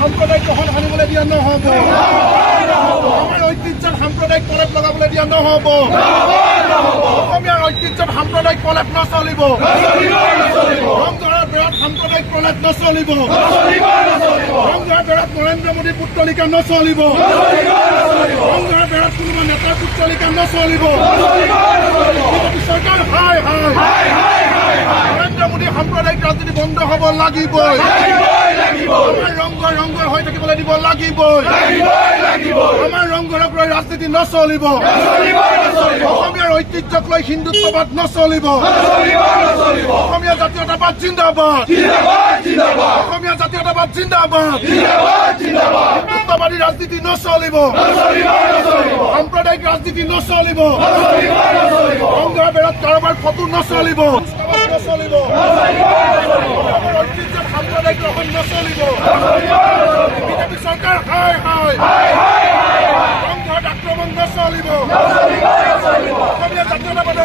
সাম্প্ৰদায়িক গ্ৰহণ আনিবলৈ দিয়া নহ'ব। আমাৰ ঐতিহ্যত সাম্প্ৰদায়িক প্ৰলেপ লগাবলৈ দিয়া নহ'ব। অসমীয়াৰ ঐতিহ্যত সাম্প্ৰদায়িক প্ৰলেপ নচলিব। ৰংঘৰৰ বেৰত সাম্প্ৰদায়িক প্ৰলেপ নচলিব। ৰংঘৰৰ বেৰত নৰেন্দ্ৰ মোদীৰ পুত্তলিকা নচলিব। ৰংঘৰৰ বেৰত কোনোবা নেতাৰ পুত্তলিকা নচলিব। বিজেপি চৰকাৰ হাই হাই নৰেন্দ্ৰ মোদী সাম্প্ৰদায়িক ৰাজনীতি বন্ধ হ'ব লাগিবই। আমাৰ ৰংঘৰ হৈ থাকিবলৈ দিব লাগিবই। আমাৰ ৰংঘৰক লৈ ৰাজনীতি নচলিব। অসমীয়াৰ ঐতিহ্যক লৈ হিন্দুত্ববাদ নচলিব। অসমীয়া জাতীয়তাবাদ জিন্দাবাদ। অসমীয়া জাতীয়তাবাদ জিন্দাবাদ। হিন্দুত্ববাদী ৰাজনীতি নচলিব। সাম্প্ৰদায়িক ৰাজনীতি নচলিব। ৰংঘৰ বেৰত কাৰোবাৰ ফটো নচলিব। নচলিব। আমাৰ ঐতিহ্যত সাম্প্ৰদায়িক গ্ৰহণ নচলিব। বিজেপি চৰকাৰ হাই হাই ৰংঘৰত আক্ৰমণ নচলিব। অসমীয়া জাতীয়তাবাদ